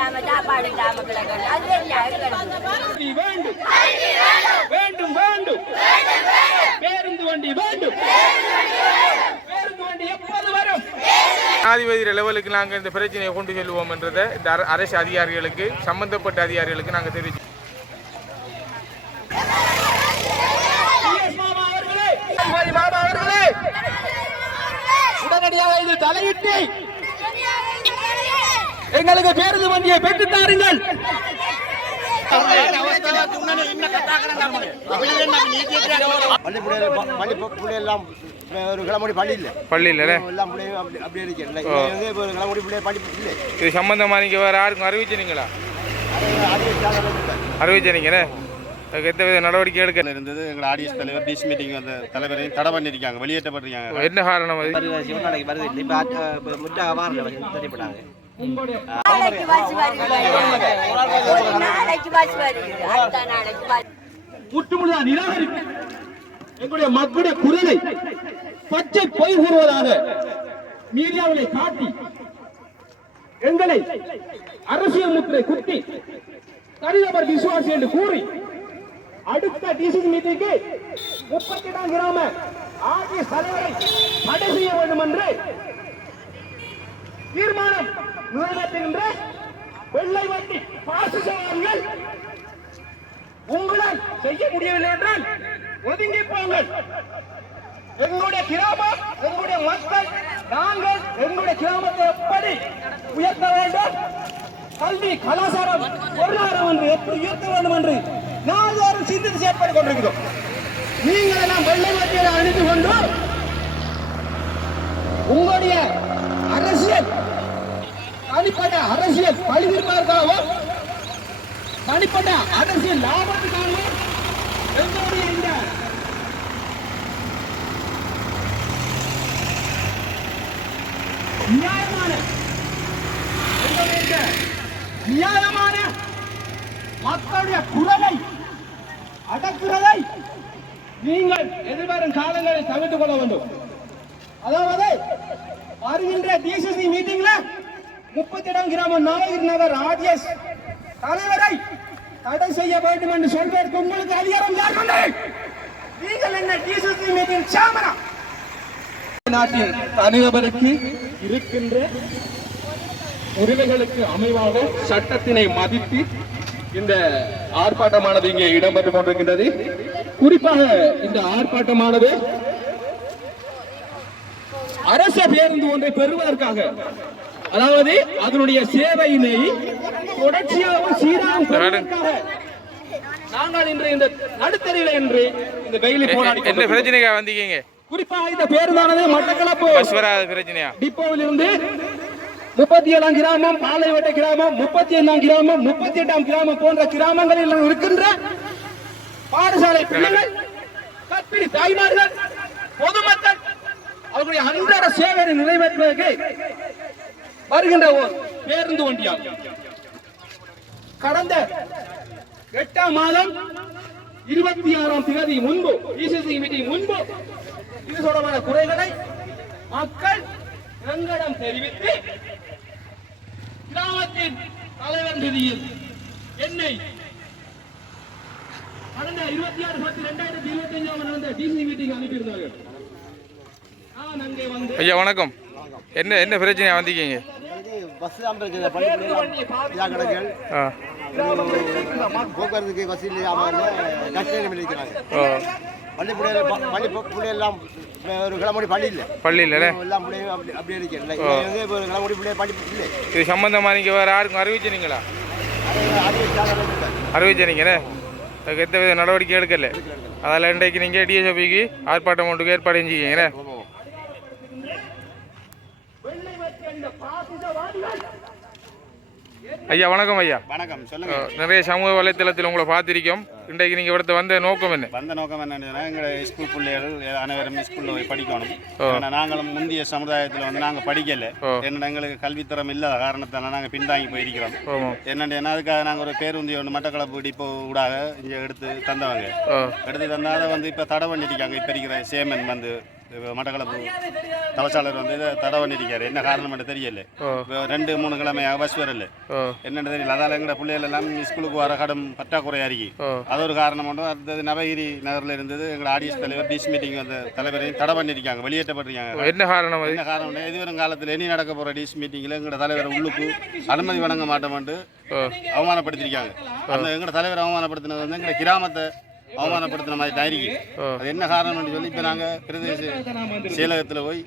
இல்லாம சாப்பாடு இல்லாம கிடக்கிறது. அது வேண்டும் வேண்டும் பேருந்து வண்டி வேண்டும். பேருந்து வண்டி எப்போது வரும்? ஜனாதிபதி லெவலுக்கு நாங்கள் இந்த பிரச்சனையை கொண்டு செல்வோம் என்றதை இந்த அரசு அதிகாரிகளுக்கு, சம்பந்தப்பட்ட அதிகாரிகளுக்கு நாங்கள் தெரிவிச்சோம். உடனடியாக இதில் தலையிட்டு எங்களுக்கு பேருந்து வண்டியை பெற்று தாருங்கள். இது சம்பந்தமா நீங்க வேற யாருக்கும் அறிவிச்சீங்களா? அறிவிச்சீங்களே எந்தவித நடவடிக்கை எடுக்க இருந்தது. எங்கள் ஆடியன்ஸ் தலைவர் டிசி மீட்டிங் வந்த தலைவரையும் தடை பண்ணியிருக்காங்க, வெளியேற்றப்பட்டிருக்காங்க. என்ன காரணம்? எங்களுடைய மக்களுடைய குரலை பச்சை பொய் கூறுவதாக மீடியாவிலே காட்டி எங்களை அரசியல் முத்திரை குத்தி தனிநபர் விசுவாசி என்று கூறி அடுத்த டிசிசி மீட்டிங்கு 32 கிராம ஆகிய தலைவரை தடை செய்ய வேண்டும் என்று தீர்மானம் நிறைவேற்றுகின்ற வெள்ளை வண்டி பாசிசவாதிகள் உங்களால் செய்ய முடியவில்லை என்றால் ஒதுங்கி போங்கள். எங்களுடைய கிராமம், எங்களுடைய மக்கள், நாங்கள் எங்களுடைய கிராமத்தை எப்படி உயர்த்த வேண்டும், கல்வி கலாச்சாரம் பொருளாதாரம் என்று எப்படி உயர்த்த வேண்டும் என்று நாள்தோறும் சிந்தித்து செயற்பட்டுக் கொண்டிருக்கிறோம். நீங்கள் எல்லாம் வெள்ளை வண்டியை அணிந்து கொண்டு உங்களுடைய அரசியல் தனிப்பட்ட அரசியல் பழிவிற்காகவும் தனிப்பட்ட அரசியல் லாபத்துக்காகவும் எங்களுடைய இந்த நியாயமான மக்களுடைய குரலை அடக்குறதை நீங்கள் எதிர்வரும் காலங்களில் தவிர்த்துக் கொள்ள வேண்டும். அதாவது வருகின்ற டிசிசி மீட்டிங்ல 32 கிராம நாகர் நகர் ஆர்டிஎஸ் தலைவரை தடை செய்ய வேண்டும் என்று சொல்வதற்கு உங்களுக்கு அதிகாரம் யாருண்டு? நீங்கள் என்ன டிசிசி மீட்டிங் சாமரா? நாட்டின் தனிநபருக்கு இருக்கின்ற உரிமைகளுக்கு அமைவாக சட்டத்தினை மதித்து இந்த ஆர்ப்பாட்டமானது இங்கே இடம்பெற்றுக் கொண்டிருக்கின்றது. குறிப்பாக இந்த ஆர்ப்பாட்டமானது அரச பேருந்து ஒன்றை பெறுவதற்காக, அதாவது அதனுடைய சேவையினை தொடர்ச்சியாகவும் சீராகவும் பெறுவதற்காக நாங்கள் இன்று இந்த நடுத்தரில் என்று இந்த வெயிலை போராடி என்ன பிரச்சனைக்காக வந்தீங்க? குறிப்பாக இந்த பேருந்தானது மட்டக்களப்பு பஸ் வராத பிரச்சனையா? டிப்போவில் இருந்து 37 கிராமம், பாலைவட்ட கிராமம், 35 கிராமம், 38 கிராமம் போன்ற கிராமங்களில் இருக்கின்ற பாடசாலை பிள்ளைகள், கற்பிணி தாய்மார்கள், பொதுமக்கள் அவர்களுடைய அன்றாட சேவையை நிறைவேற்றுவதற்கு வருகின்ற ஒரு பேருந்து வண்டியாகும். கடந்த 8ஆம் மாதம் 26ஆம் தேதி முன்பு டிசிசி மீட்டிங் முன்பு இது தொடர்பான குறைகளை மக்கள் எங்களிடம் தெரிவித்து கிராமத்தின் தலைவர் நிதியில் என்னை கடந்த 26/10/2025 நடந்த டிசி மீட்டிங் அனுப்பியிருந்தார்கள். நான் அங்கே வந்து ஐயா வணக்கம். என்ன பிரச்சனையா வந்தீங்க? பஸ் தான் பிரச்சனை. போக்குவரத்துக்கு பஸ் இல்லாமல் கஷ்டம் இருக்கிறாங்க. பள்ளியெல்லாம் ஒரு கிளம்பி பள்ளி இல்லை, பள்ளி இல்லை எல்லாம் பிள்ளைங்க அப்படி இருக்கிறேன். கிளம்பி பிள்ளைய படிப்பு இல்லை. இது சம்பந்தமா நீங்க வேற யாருக்கும் அறிவிச்சீங்களா? அறிவிச்சீங்களே எந்தவித நடவடிக்கை எடுக்கல. அதில் இன்றைக்கு நீங்கள் டிஎஸ்பிக்கு ஆர்ப்பாட்டம் ஒன்றுக்கு ஏற்பாடு செஞ்சீங்களே. ஐயா வணக்கம். ஐயா வணக்கம். சொல்லுங்க. நிறைய சமூக வலைத்தளத்தில் உங்களை பார்த்திருக்கோம். இன்றைக்கு நீங்கள் இവിടുത്തെ வந்த நோக்கம் என்ன? வந்த நோக்கம் என்னன்னா, எங்களுடைய ஸ்கூல் பிள்ளைகள் அனைவரும் ஸ்கூலில் போய் படிக்கணும். நாங்களும் முந்தைய சமுதாயத்தில் வந்து நாங்கள் படிக்கலை. என்னென்ன எங்களுக்கு கல்வித்தரம் இல்லாத காரணத்தால் நாங்கள் பின்தாங்கி போயிருக்கிறோம். என்னென்னா அதுக்காக நாங்கள் ஒரு பேருந்து ஒன்று மட்டக்களப்பு டிப்போ ஊடாக இங்கே எடுத்து தந்தவங்க. எடுத்து தந்தால் அதை வந்து இப்போ தடை பண்ணியிருக்காங்க. இப்போ இருக்கிற சேமன் வந்து மட்டக்களப்பு தவசாளர் வந்து இதை தடை பண்ணியிருக்காரு. என்ன காரணம் தெரியல. 2-3 கிழமையாக பஸ் வரல. என்னென்னு தெரியல. அதால் எங்களோட பிள்ளைகள் எல்லாம் ஸ்கூலுக்கு வர கடும் பற்றாக்குறையாக இருக்கு. அது ஒரு காரணம் உண்டு. அடுத்தது நவகிரி நகரில் இருந்தது எங்களோட ஆடியன்ஸ் தலைவர் டிஸ் மீட்டிங் வந்த தலைவரையும் தடை பண்ணியிருக்காங்க, வெளியேற்றப்பட்டிருக்காங்க. என்ன காரணம் எதிர்வரும் காலத்தில் இனி நடக்க போகிற டிஸ் மீட்டிங்கில் எங்களோட தலைவர் உள்ளுக்கு அனுமதி வழங்க மாட்டோம்ட்டு அவமானப்படுத்திருக்காங்க. அந்த எங்களோட தலைவர் அவமானப்படுத்தினது வந்து எங்களை கிராமத்தை அவமானப்படுத்தின மாதிரி டைரிக்கு. அது என்ன காரணம்னு சொல்லி இப்போ நாங்கள் பிரதேச செயலகத்தில் போய்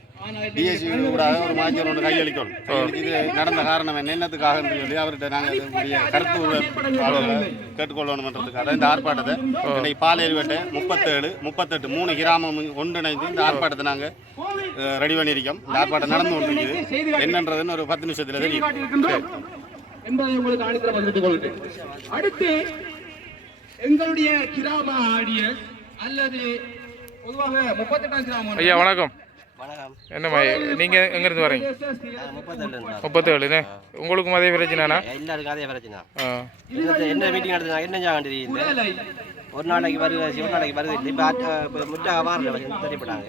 டிஎஸ்சி கூட ஒரு மாஜர் ஒன்று கையளிக்கணும். இது நடந்த காரணம் என்னத்துக்காக சொல்லி அவர்கிட்ட நாங்கள் கருத்து ஆளுநரை கேட்டுக்கொள்ளணுன்றதுக்காக இந்த ஆர்ப்பாட்டத்தை இன்னைக்கு பாலேரிவட்டை 37, 38 3 கிராமம் ஒன்றிணைந்து இந்த ஆர்ப்பாட்டத்தை நாங்கள் ரெடி பண்ணியிருக்கோம். இந்த ஆர்ப்பாட்டம் நடந்து கொண்டிருக்குது. என்னன்றதுன்னு ஒரு 10 நிமிஷத்தில் தெரியும் என்பதை உங்களுக்கு ஆணித்தரம் வந்துட்டுக் கொள்கிறேன். அடுத்து எங்களுடைய கிராம ஆடியன்ஸ் அல்லது பொதுவாக 38ஆம் கிராமம். ஐயா வணக்கம். வணக்கம். என்னம்மா நீங்க எங்க இருந்து வரீங்க? 37. உங்களுக்கு அதே பிரச்சனைனா? எல்லாருக்கும் அதே பிரச்சனை. என்ன மீட்டிங் நடத்துனா என்ன ஜாகண்டி இல்லை. ஒரு நாளைக்கு வருது, ஒரு நாளைக்கு வருது. இப்போ முட்டாக மாறல தெரியப்பட்டாங்க.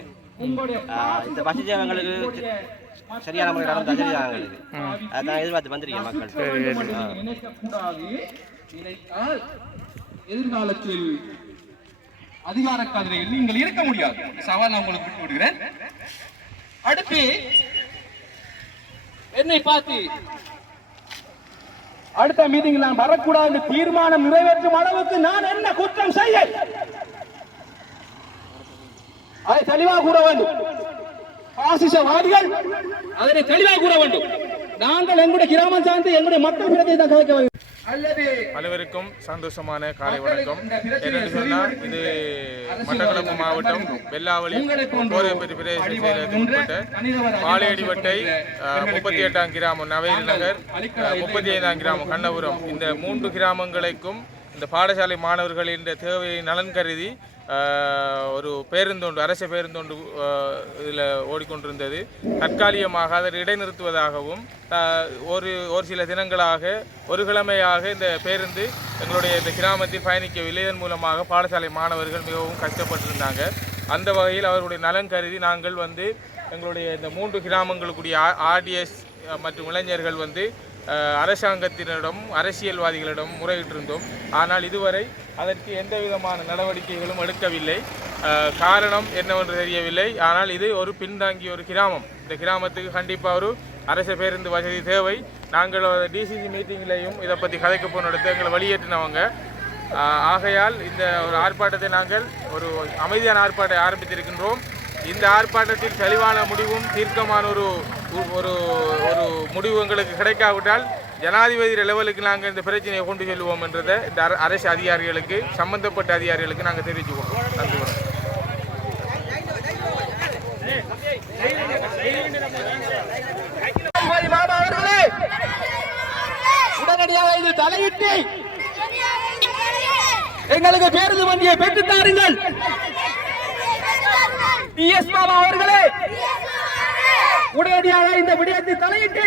இந்த பஸ் சேவங்களுக்கு சரியான முறை நடந்து தெரியாதவங்களுக்கு அதான் எதிர்பார்த்து வந்திருக்கேன் மக்கள். எதிர்காலத்தில் அதிகார கதிரையில் நீங்கள் இருக்க முடியாது. சவால் நான் உங்களுக்கு விட்டு விடுகிறேன். அடுத்து என்னை பார்த்து அடுத்த மீட்டிங் நான் வரக்கூடாது தீர்மானம் நிறைவேற்றும் அளவுக்கு நான் என்ன குற்றம் செய்ய அதை தெளிவாக கூற வேண்டும். பாசிசவாதிகள் அதனை தெளிவாக கூற வேண்டும். நாங்கள் எங்களுடைய கிராமம் சார்ந்து எங்களுடைய மக்கள் பிரச்சனை தான் கலைக்க வேண்டும். அனைவருக்கும் சந்தோஷமான காலை வணக்கம். என்னன்னு சொன்னா இது மட்டக்களப்பு மாவட்டம் வெள்ளாவளி கோரைப்பட்டி பிரதேச செயலகத்துக்கு உட்பட்ட பாலேடிவட்டை 38ஆம் கிராமம் நவகிரி நகர், 35ஆம் கிராமம் கண்ணபுரம், இந்த 3 கிராமங்களுக்கும் இந்த பாடசாலை மாணவர்களின் தேவையை நலன் கருதி ஒரு பேருந்தொண்டு, அரசு பேருந்தொண்டு இதில் ஓடிக்கொண்டிருந்தது. தற்காலிகமாக அதை இடைநிறுத்துவதாகவும் ஒரு சில தினங்களாக ஒரு கிழமையாக இந்த பேருந்து எங்களுடைய இந்த கிராமத்தில் பயணிக்கவில்லை. இதன் மூலமாக பாடசாலை மாணவர்கள் மிகவும் கஷ்டப்பட்டிருந்தாங்க. அந்த வகையில் அவர்களுடைய நலன் கருதி நாங்கள் வந்து எங்களுடைய இந்த 3 கிராமங்களுக்குரிய ஆர்டிஎஸ் மற்றும் இளைஞர்கள் வந்து அரசாங்கத்தினரிடம் அரசியல்வாதிகளிடம் முறையிட்டிருந்தோம். ஆனால் இதுவரை அதற்கு எந்த விதமான நடவடிக்கைகளும் எடுக்கவில்லை. காரணம் என்னவென்று தெரியவில்லை. ஆனால் இது ஒரு பின்தாங்கிய ஒரு கிராமம். இந்த கிராமத்துக்கு கண்டிப்பாக ஒரு அரசு பேருந்து வசதி தேவை. நாங்கள் டிசிசி மீட்டிங்லையும் இதை பற்றி கதைக்க போனெடுத்து எங்களை வெளியேற்றினவங்க. ஆகையால் இந்த ஒரு ஆர்ப்பாட்டத்தை நாங்கள் ஒரு அமைதியான ஆர்ப்பாட்டத்தை ஆரம்பித்திருக்கின்றோம். இந்த ஆர்ப்பாட்டத்தில் தெளிவான முடிவும் தீர்க்கமான ஒரு ஒரு முடிவு எங்களுக்கு கிடைக்காவிட்டால் ஜனாதிபதி லெவலுக்கு நாங்கள் இந்த பிரச்சனையை கொண்டு செல்வோம் என்றதை இந்த அரசு அதிகாரிகளுக்கு, சம்பந்தப்பட்ட அதிகாரிகளுக்கு நாங்கள் தெரிவிச்சுக்கோம். நன்றி. உடனடியாக இதில் தலையிட்டு எங்களுக்கு பேருந்து வண்டியை பெற்றுத் தாருங்கள். டிஎஸ் மாமா அவர்களே உடனடியாக இந்த விடயத்தை தலையிட்டு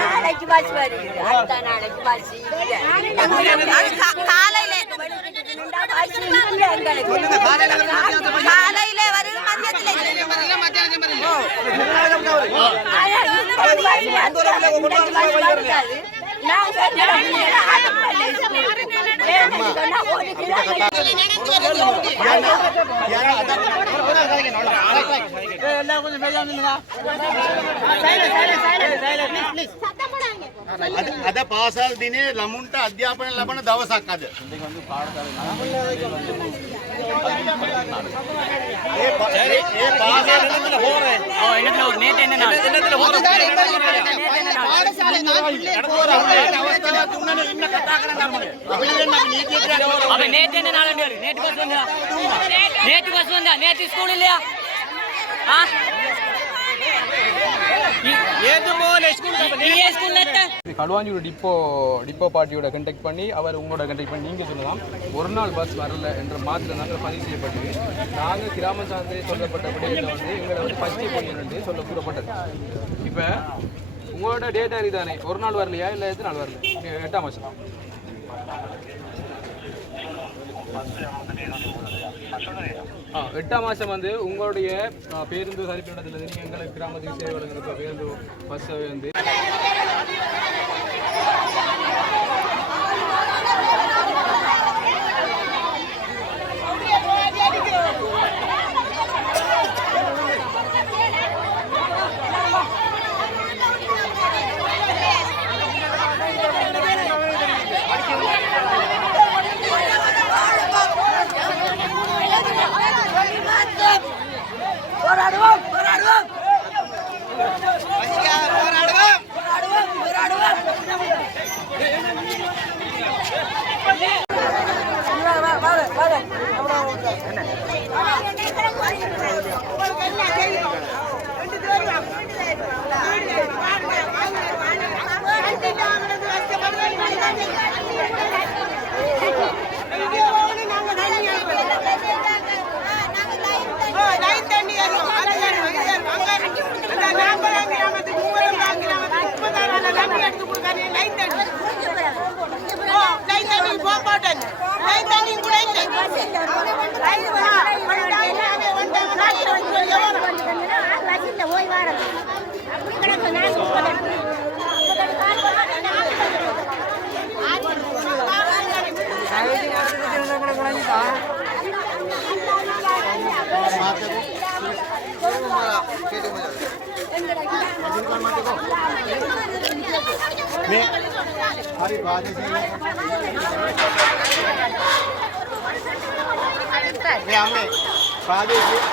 நாளைக்கு பஸ் வருது, அடுத்த நாளைக்கு பஸ் காலையில வருது, மதியத்தில் நான் சொன்னா ஒரு අද පාසල් දිනේ ළමුන්ට අධ්‍යාපනය ලබන දවසක් අද. ඒ පාසල් හොරේ. ඔව් එන්නතල නේට එන්න නා. එන්නතල හොරේ. පාඩශාලේ අවස්ථාවක් දුන්නනේ ඉන්න කතා කරන්න අපිට. අපිට දෙන්න අපි නීතිය කියන්නේ. අපි නේට එන්න නාලන්ඩි වරි. නේට බස් වන්දා. නේට බස් වන්දා. නේට ස්කූල් இல்லையா? ஆ? களுவாஞ்சூர் டிப்போ பார்ட்டியோட கண்டெக்ட் பண்ணி அவர் உங்களோட கண்டெக்ட் பண்ணி நீங்கள் சொல்லலாம் ஒரு நாள் பஸ் வரல என்ற மாத்திரம் நாங்கள் பதிவு செய்யப்பட்டது. நாங்கள் கிராம சார்ந்தே சொல்லப்பட்டபடி எங்களை ஃபஸ்ட்டே பண்ணிட்டு சொல்ல கூறப்பட்டது. இப்போ உங்களோட டேட்டா இதுதானே ஒரு நாள் வரலையா இல்லை எத்தனை நாள் வரல? 8ஆம் மாதம் 8ஆம் மாதம் உங்களுடைய பேருந்து சரிப்பிடத்தில் நீங்கள் எங்களுக்கு கிராமத்துக்கு சேவை வழங்குற பேருந்து பஸ்ஸை போராடுவோம் போராடுவோம் போராடுவோம் போராடுவோம்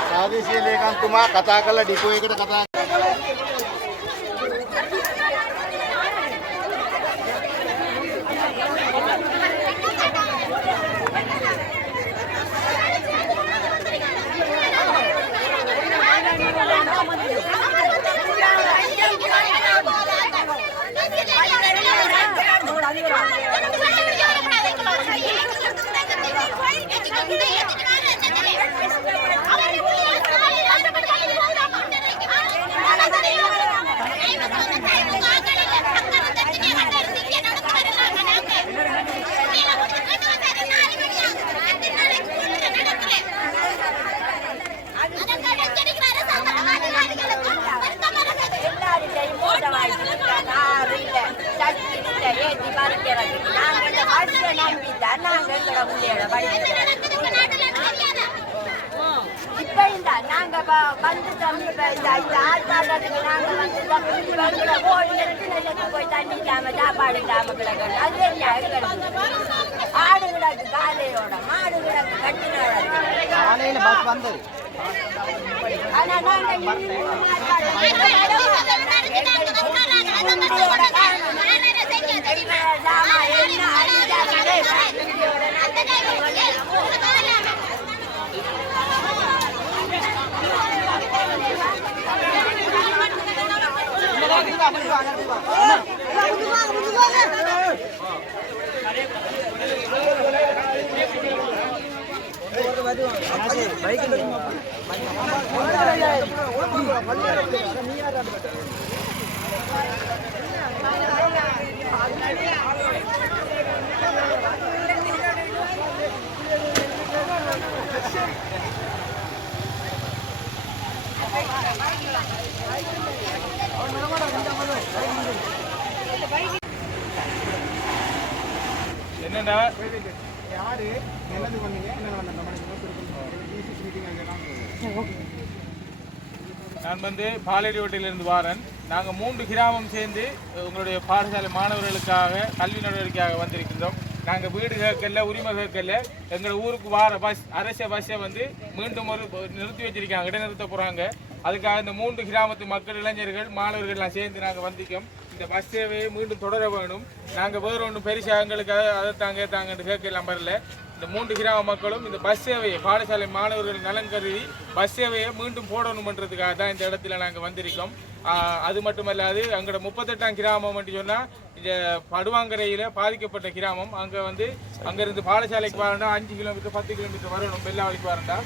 ප්‍රාදේශීය ලේකම්තුමා කතා කරලා ඩිපෝ එකට කතා என்னடா நான் வந்து பாலடிவட்டிலிருந்து வாரன். நாங்கள் 3 கிராமம் சேர்ந்து உங்களுடைய பாடசாலை மாணவர்களுக்காக கல்வி நடவடிக்கையாக வந்திருக்கின்றோம். நாங்கள் வீடு கேட்கல, உரிமை கேட்கல. எங்கள் ஊருக்கு வார பஸ் அரச பஸ்ஸை வந்து மீண்டும் நிறுத்தி வச்சிருக்காங்க, இடைநிறுத்த போகிறாங்க. அதுக்காக இந்த 3 கிராமத்து மக்கள், இளைஞர்கள், மாணவர்கள்லாம் சேர்ந்து நாங்கள் வந்திருக்கோம். இந்த பஸ் சேவையை மீண்டும் தொடர வேணும். நாங்கள் வேறு ஒன்றும் பெருசாக எங்களுக்கு அதை தாங்கன்னு கேட்கலாம் வரல. இந்த 3 கிராம மக்களும் இந்த பஸ் சேவையை, பாடசாலை மாணவர்கள் நலன் கருதி பஸ் சேவையை மீண்டும் போடணுன்றதுக்காக தான் இந்த இடத்துல நாங்கள் வந்திருக்கோம். அது மட்டுமல்லாது அங்கே 38ஆம் கிராமம் என்று சொன்னால் இந்த படுவாங்கரையில் பாதிக்கப்பட்ட கிராமம். அங்கே வந்து அங்கேருந்து பாடசாலைக்கு வரண்டா 5 கிலோமீட்டர் 10 கிலோமீட்டர் வரணும். வெள்ளாவளிக்கு வரண்டா